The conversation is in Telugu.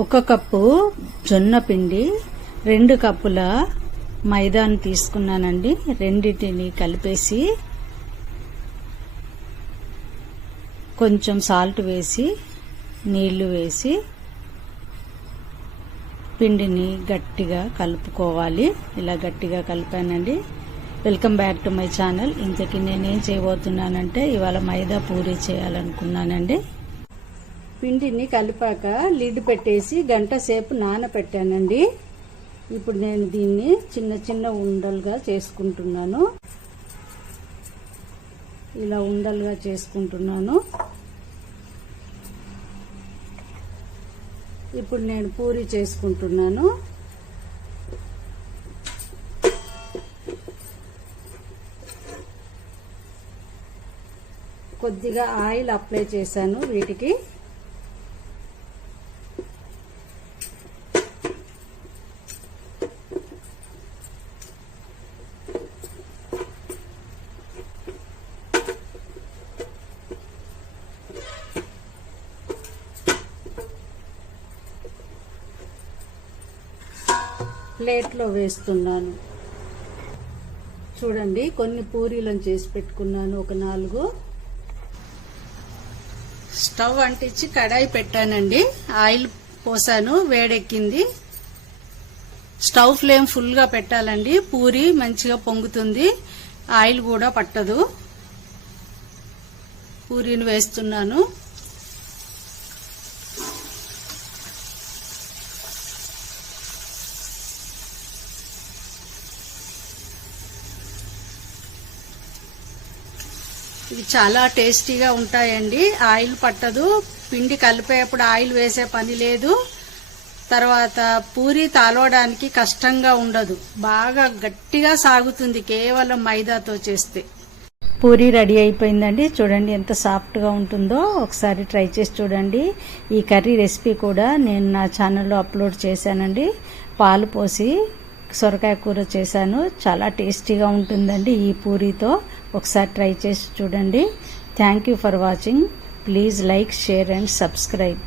1 కప్పు జొన్న పిండి, 2 కప్పుల మైదాను తీసుకున్నానండి. రెండింటిని కలిపేసి కొంచెం సాల్ట్ వేసి నీళ్లు వేసి పిండిని గట్టిగా కలుపుకోవాలి. ఇలా గట్టిగా కలిపానండి. Welcome back to my channel. ఇంతకీ నేనేం చేయబోతున్నానంటే ఇవాళ మైదా పూరీ చేయాలనుకున్నానండి. పిండిని కలిపాక లిడ్ పెట్టేసి గంట సేపు నానబెట్టానండి. ఇప్పుడు నేను దీన్ని చిన్న చిన్న ఉండలుగా చేసుకుంటున్నాను. ఇలా ఉండలుగా చేసుకుంటున్నాను. ఇప్పుడు నేను పూరీ చేసుకుంటున్నాను. కొద్దిగా ఆయిల్ అప్లై చేశాను వీటికి. ప్లేట్లో వేస్తున్నాను. చూడండి, కొన్ని పూరీలను చేసి పెట్టుకున్నాను. ఒక 4. స్టవ్ అంటించి కడాయి పెట్టానండి. ఆయిల్ పోసాను, వేడెక్కింది. స్టవ్ ఫ్లేమ్ ఫుల్ గా పెట్టాలండి. పూరీ మంచిగా పొంగుతుంది, ఆయిల్ కూడా పట్టదు. పూరీని వేస్తున్నాను. ఇవి చాలా టేస్టీగా ఉంటాయండి. ఆయిల్ పట్టదు, పిండి కలిపేటప్పుడు ఆయిల్ వేసే పని లేదు. తర్వాత పూరీ తాలవడానికి కష్టంగా ఉండదు, బాగా గట్టిగా సాగుతుంది కేవలం మైదాతో చేస్తే. పూరీ రెడీ అయిపోయిందండి. చూడండి ఎంత సాఫ్ట్గా ఉంటుందో. ఒకసారి ట్రై చేసి చూడండి. ఈ కర్రీ రెసిపీ కూడా నేను నా ఛానల్లో అప్లోడ్ చేశానండి. పాలు పోసి సొరకాయ కూర చేశాను. చాలా టేస్టీగా ఉంటుందండి ఈ పూరీతో. ఒకసారి ట్రై చేసి చూడండి. Thank you for watching. Please like, share and subscribe.